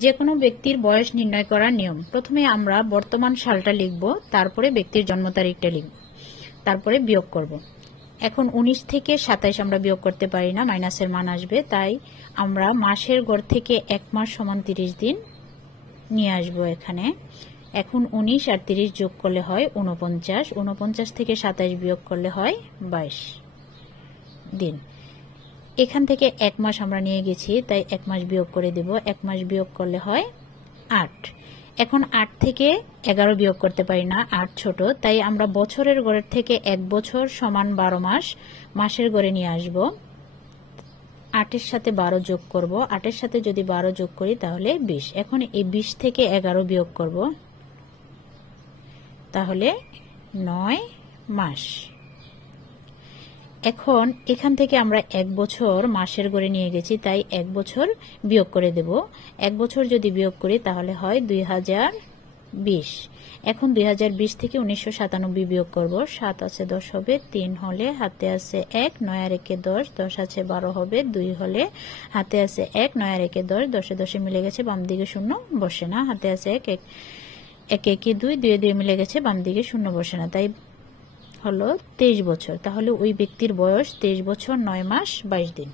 যে কোনো ব্যক্তির বয়স নির্ণয় করার নিয়ম। প্রথমে আমরা বর্তমান সালটা লিখব, তারপরে ব্যক্তির জন্ম তারিখটা লিখব, তারপরে বিয়োগ করব। এখন 19 থেকে 27 আমরা বিয়োগ করতে পারি না, মাইনাসের মান আসবে। তাই আমরা মাসের গড় থেকে 1 মাস সমান 30 দিন নিয়ে আসব এখানে। এখন 19 আর 30 যোগ করলে হয় 49, 49 থেকে 27 বিয়োগ করলে হয় 22 দিন। এখান থেকে 1 মাস আমরা নিয়ে গেছি, তাই 1 মাস বিয়োগ করে দেব। 1 মাস বিয়োগ করলে হয় 8। এখন 8 থেকে 11 বিয়োগ করতে পারি না, 8 ছোট, তাই আমরা বছরের গড়ের থেকে 1 বছর সমান 12 মাস মাসের গড়ে নিয়ে আসব। 8 এর সাথে 12 যোগ করব, 8 এর সাথে যদি 12 যোগ করি তাহলে 20। এখন এই 20 থেকে 11 বিয়োগ করব, তাহলে 9 মাস। এখন এখান থেকে আমরা 1 বছর মাসের গড়ে নিয়ে গেছি, তাই 1 বছর বিয়োগ করে দেব। 1 বছর যদি বিয়োগ করি তাহলে হয় 2020। এখন 2020 থেকে 1997 বিয়োগ করব। 7 আছে 10 হবে, 3 হলে হাতে আছে 1, 9 আর 1 10, 10 আছে 12 হবে, 2 হলে হাতে আছে 1, 9 আর 1 10, 10 10 মিলে গেছে, বাম দিকে শূন্য বসে না, হাতে আছে 1, 1 1 2, 2 2 মিলে গেছে, বাম দিকে শূন্য বসে না, তাই হলো 23 বছর। তাহলে ওই ব্যক্তির বয়স 23 বছর 9 মাস 22 দিন।